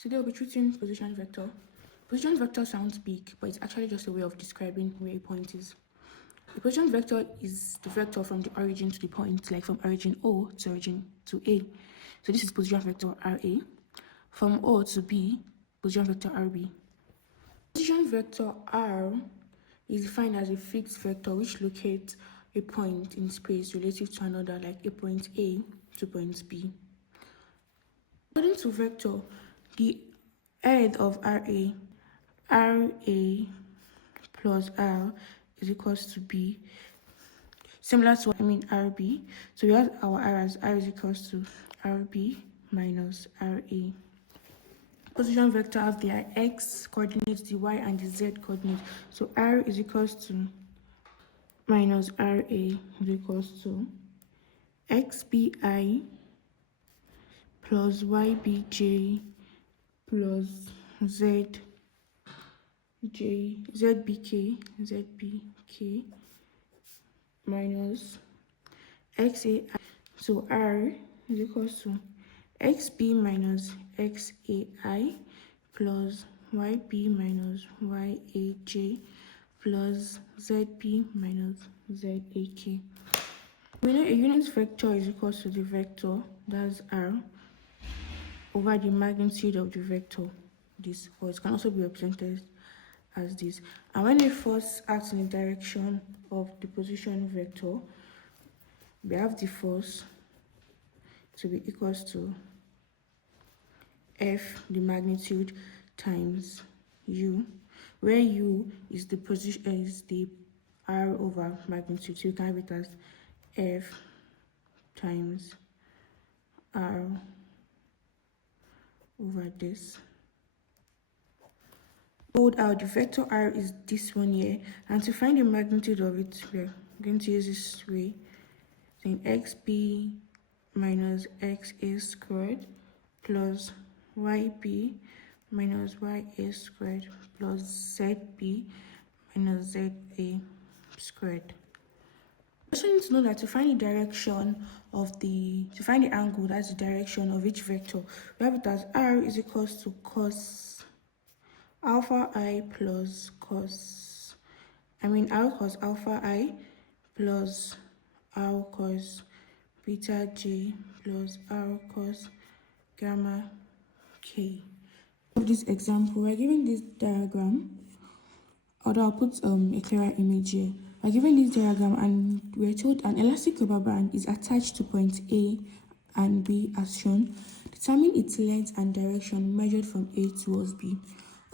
Today we'll be treating position vector. Position vector sounds big, but it's actually just a way of describing where a point is. The position vector is the vector from the origin to the point, like from origin O to origin to A. So this is position vector RA. From O to B, position vector RB. Position vector R is defined as a fixed vector which locates a point in space relative to another, like a point A to point B. According to vector, the head of RA plus R is equals to B, similar to RB. So we have our R as R is equals to RB minus RA. Position vector have their X coordinates, the Y and the Z coordinates. So R is equals to minus RA is equals to XBI plus YBJ plus ZBK minus XAI. So R is equals to XB minus XAI plus YB minus YAJ plus ZB minus ZAK. We know a unit vector is equal to the vector, that's R, over the magnitude of the vector, this, or it can also be represented as this. And when a force acts in the direction of the position vector, we have the force to be equals to F, the magnitude, times U, where U is the position, is the R over magnitude. So you can have it as F times R over this. Hold out the vector R is this one here, and to find the magnitude of it, we're going to use this way. Then XB minus XA squared plus YB minus YA squared plus ZB minus ZA squared. We also need to know that to find the direction of to find the angle, that's the direction of each vector, we have it as R is equals to cos alpha I plus R cos alpha I plus R cos beta J plus R cos gamma K. For this example, we're given this diagram, although I'll put a clearer image here. We're given this diagram and we're told an elastic rubber band is attached to point A and B as shown. Determine its length and direction measured from A towards B.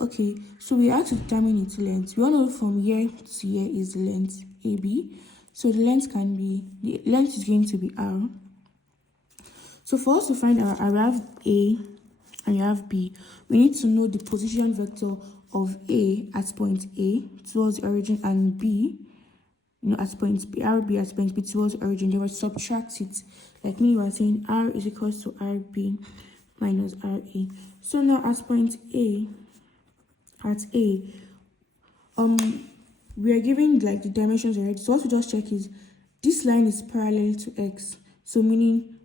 Okay, so we have to determine its length. We all know from here to here is the length AB. So the length is going to be R. So for us to find our R, we have A and you have B. We need to know the position vector of A at point A towards the origin and B, at point B, RB at point B towards the origin. They will subtract it. Like me, you are saying R is equals to RB minus RA. So now at point A, we are giving like the dimensions already. So what we just check is this line is parallel to X. So meaning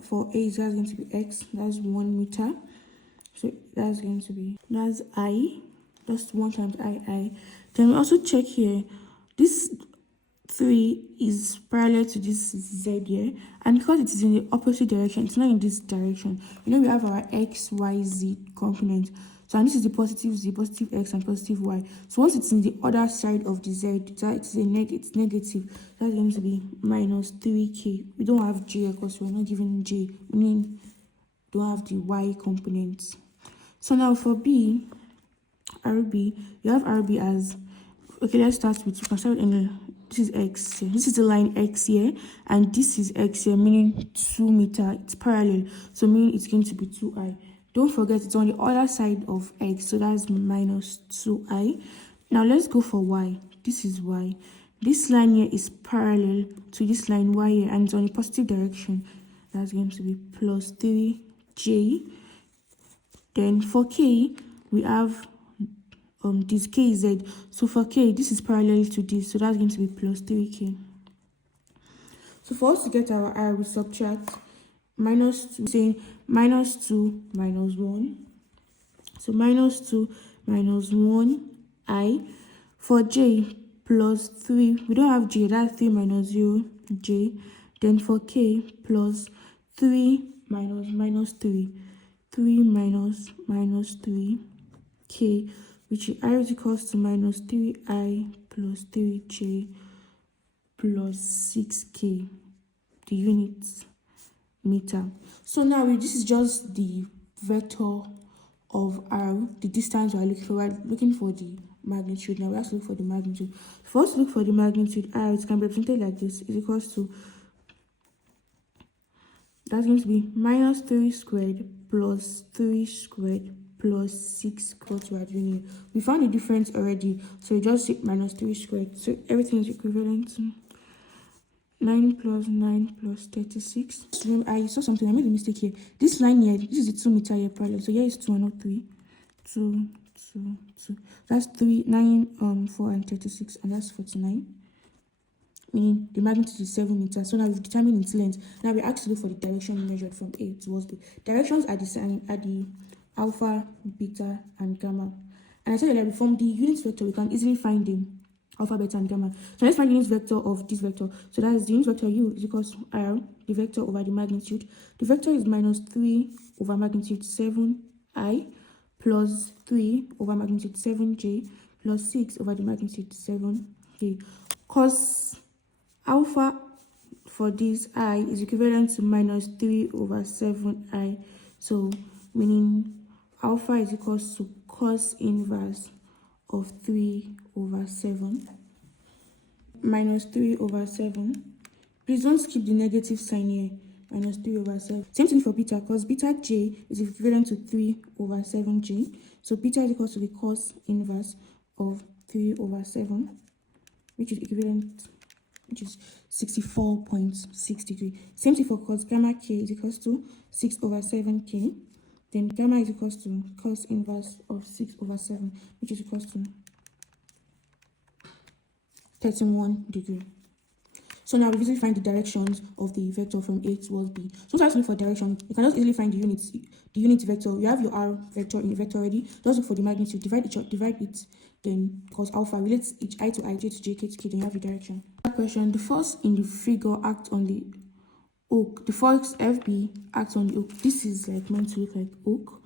for A, that's going to be X, that's 1 meter. So that's going to be, that's I, just 1 times I. Then we also check here, this 3 is parallel to this Z here, and because it is in the opposite direction, it's not in this direction. We have our X, Y, Z component. So and this is the positive Z, positive X, and positive Y. So once it's in the other side of the Z, it's negative. That's going to be minus 3K. We don't have J because we're not given J, meaning don't have the Y components. So now for B, RB, you have RB as, okay, let's start with, this is X here. This is the line X here, and this is X here, meaning 2 meter. It's parallel, so meaning it's going to be 2I. Don't forget it's on the other side of X, so that's minus 2I. Now let's go for Y. This is Y. This line here is parallel to this line Y here, and it's on the positive direction. That's going to be plus 3J. Then for K, we have this KZ. So for K, this is parallel to this, so that's going to be plus 3K. So for us to get our R, we subtract minus 2, saying minus 2 minus 1 So minus 2 minus 1 I. For j, plus 3. We don't have j, that's 3 minus 0 j. Then for k, plus 3 minus minus 3. 3 minus minus 3 k, which is I is equals to minus 3i plus 3j plus 6k, the unit meter. So now this is just the vector of r, the distance we are looking for. We're looking for the magnitude. Now we have to look for the magnitude. For us to look for the magnitude, r, it can be represented like this, is equals to, that's going to be minus 3 squared plus 3 squared plus 6 what we are doing here. We found the difference already, so we just say minus 3 squared. So everything is equivalent to 9 plus 9 plus 36. So remember, I saw something, I made a mistake here. This line here, this is the 2 meter here parallel. So here is 2 and not 3. 2, 2, 2. That's 3, 9, 4 and 36, and that's 49. Meaning the magnitude is 7 meters. So now we've determined its length. Now we asked to look for the direction measured from A towards B. Directions are the alpha, beta, and gamma. And I said that we form the unit vector, we can easily find the alpha, beta, and gamma. So let's find the unit vector of this vector. So that is the unit vector u is equals to r, the vector over the magnitude. The vector is minus 3 over magnitude 7i plus 3 over magnitude 7j plus 6 over the magnitude 7k. Cos alpha for this I is equivalent to minus 3 over 7i. So meaning alpha is equals to cos inverse of 3 over 7 minus 3 over 7. Please don't skip the negative sign here. Minus 3 over 7. Same thing for beta, because beta j is equivalent to 3 over 7j. So beta is equals to the cos inverse of 3 over 7, which is equivalent, which is 64.6 degrees. Same thing for cos gamma k is equals to 6 over 7k. Then gamma is equals to cos inverse of 6 over 7, which is equals to 31 degrees. So now we easily find the directions of the vector from A towards B. So once I look for direction, you can just easily find the unit vector. You have your r vector in the vector already. Just look for the magnitude, divide it, then cos alpha, relates each I to j to jk to k, then you have the direction. Question: the force in the figure acts on the oak. The force FB acts on the oak. This is like meant to look like oak.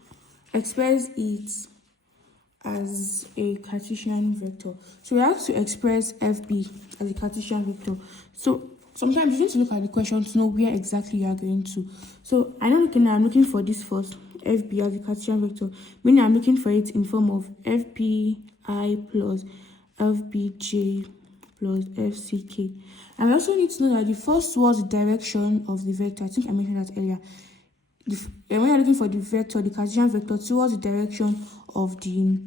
Express it as a Cartesian vector. So we have to express FB as a Cartesian vector. So sometimes you need to look at the question to know where exactly you are going to. So I know I'm looking for this first, FB as a Cartesian vector, meaning I'm looking for it in form of FBI plus FBJ plus FCK. And I also need to know that the first was the direction of the vector. I think I mentioned that earlier. When you're looking for the vector, the Cartesian vector, towards the direction of the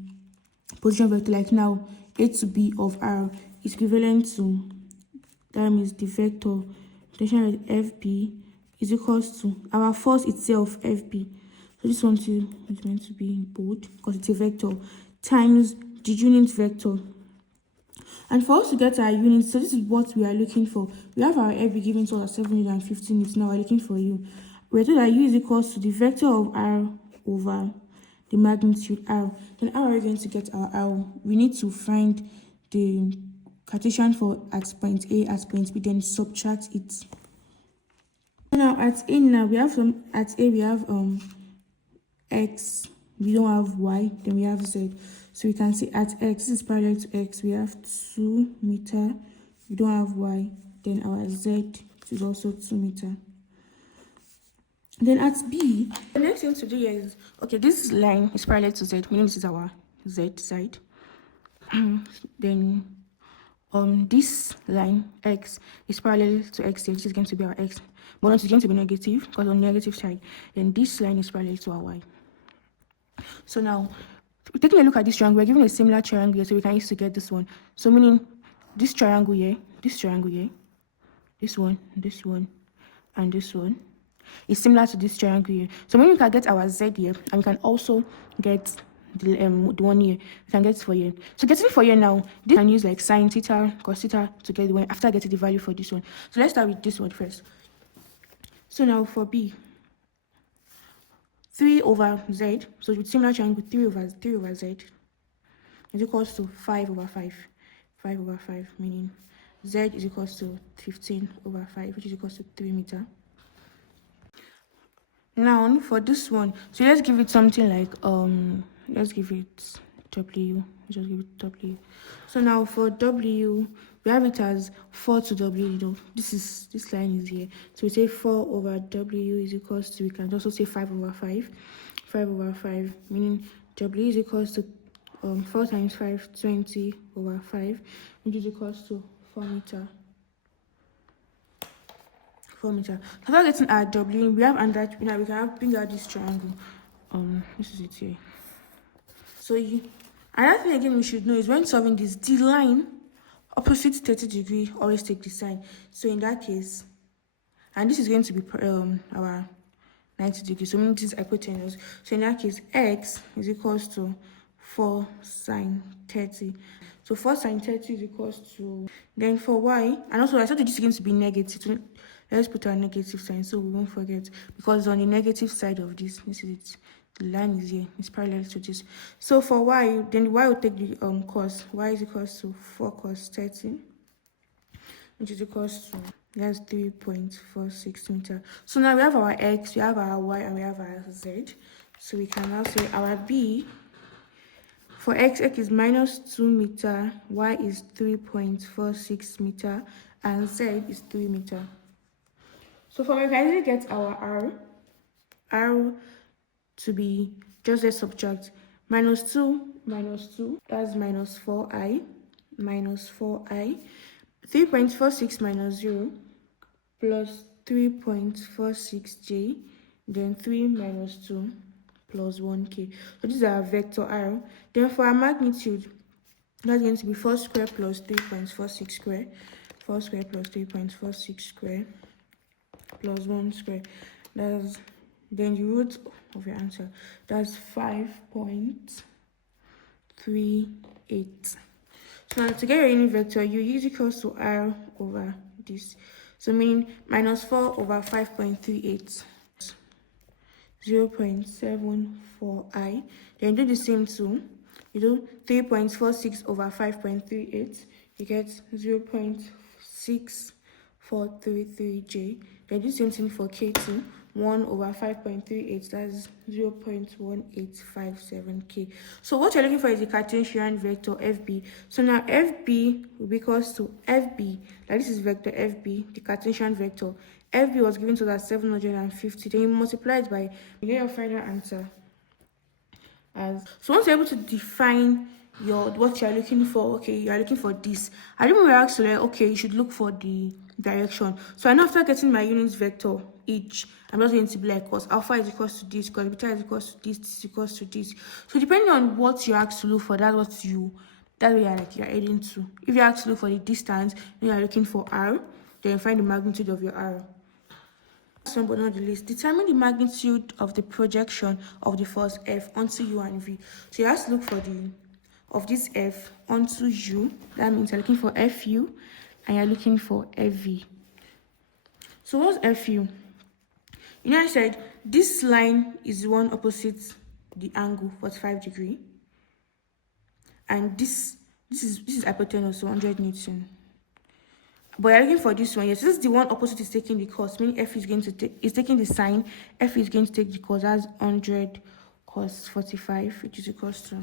position vector, like now A to B of R is equivalent to, that means the vector potential FB is equals to our force itself, FB. So this one too is meant to be in bold because it's a vector, times the unit vector. And for us to get our units, so this is what we are looking for. We have our FB given to us 750 units. Now we're looking for U. We're told that U is equals to the vector of R over the magnitude R. Then how are we going to get our R? We need to find the Cartesian for at point A, at point B, then subtract it. Now at A, we have X, we don't have Y, then we have Z. So we can see at X, this is parallel to X, we have 2 meter, we don't have Y, then our Z is also 2 meter. Then at B, the next thing to do is, okay, this line is parallel to Z, meaning this is our Z side. Then this line, X, is parallel to X, which is going to be our X. But it's going to be negative, because on the negative side, then this line is parallel to our Y. So now, taking a look at this triangle, we're given a similar triangle here, so we can use to get this one. So meaning this triangle here, this one, and this one is similar to this triangle here. So when we can get our Z here, and we can also get the one here, we can get it for here. So getting it for here now, this can use like sine theta, cos theta to get the one after getting the value for this one. So let's start with this one first. So now for B, 3 over z, so with similar triangle, 3 over z is equals to 5 over 5. 5 over 5, meaning z is equals to 15 over 5, which is equals to 3 meter. Now for this one, so let's give it something like let's give it w. Just give it w. So now for w, we have it as 4 to w. You know, this line is here, so we say 4 over w is equals to, we can also say 5 over 5. 5 over 5, meaning w is equals to 4 times 5, 20 over 5, which is equals to 4 meter. 4 meter. After getting our w, we have another, now we can bring out this triangle. This is it here. So another thing again we should know is when solving this, the line opposite 30 degree always take the sign. So in that case, and this is going to be our 90 degrees, so meaning this is hypotenuse. So in that case, x is equals to 4 sine 30. So 4 sine 30 is equals to, then for y, and also I thought this is going to be negative. So let's put our negative sign so we won't forget, because on the negative side of this is it. The line is here, it's parallel to this. So for y, then y will take the cos. Y is equals to 4 cos 30, which is equals to, that's 3.46 meter. So now we have our x, we have our y, and we have our z. So we can now say our b, for x is minus 2 meter, y is 3.46 meter, and z is 3 meter. So for we can easily get our r to be, just let's subtract minus 2, that's minus 4i, 3.46 minus 0 plus 3.46j, then 3 minus 2 plus 1k. So this is our vector r. Then for our magnitude, that's going to be 4 square plus 3.46 square, 4 square plus 3.46 square plus 1 square. That's then the root of your answer. That's 5.38. So now to get your unit vector, you use equals to r over this. So meaning minus 4 over 5.38, 0.74i. Then do the same too. You do 3.46 over 5.38, you get 0.6433j. Then do the same thing for k2, 1 over 5.38, that's 0.1857k. So what you're looking for is the Cartesian vector fb. So now fb will be equals to fb, like this is vector fb, the Cartesian vector. fb was given to us 750, then you multiply it by, you get your final answer. So once you're able to define what you're looking for, okay, you're looking for this. I remember actually, okay, you should look for the direction. So I know after getting my unit vector each, I'm just going to be like, cos alpha is equals to this, cos beta is equals to this, this is equals to this. So depending on what you're asked to look for, that's what you're heading to. If you're asked to look for the distance, then you're looking for r, then find the magnitude of your r. But not the least, determine the magnitude of the projection of the force F onto U and V. So you have to look for this F onto U. That means you're looking for FU and you're looking for FV. So what's FU? You know, I said this line is the one opposite the angle 45 degree, and this is hypotenuse, so 100 Newton. But you're looking for this one. Yes, this is the one opposite is taking the cos, meaning F is going to take, is taking the sine. F is going to take the cos. That's 100 cos 45, which is equals to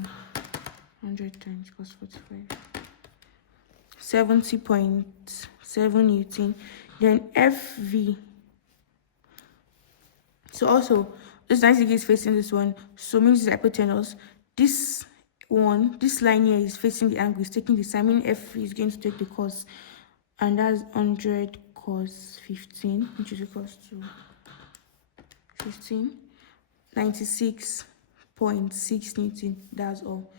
100 times cos 45. 70.7 Newton. Then FV. So also, this 90 degree is facing this one. So means it's hypotenuse. This line here is facing the angle, is taking the sine, meaning F is going to take the cos. And that's 100 cos 15, which is equals to 15, 96.6 Newton. That's all.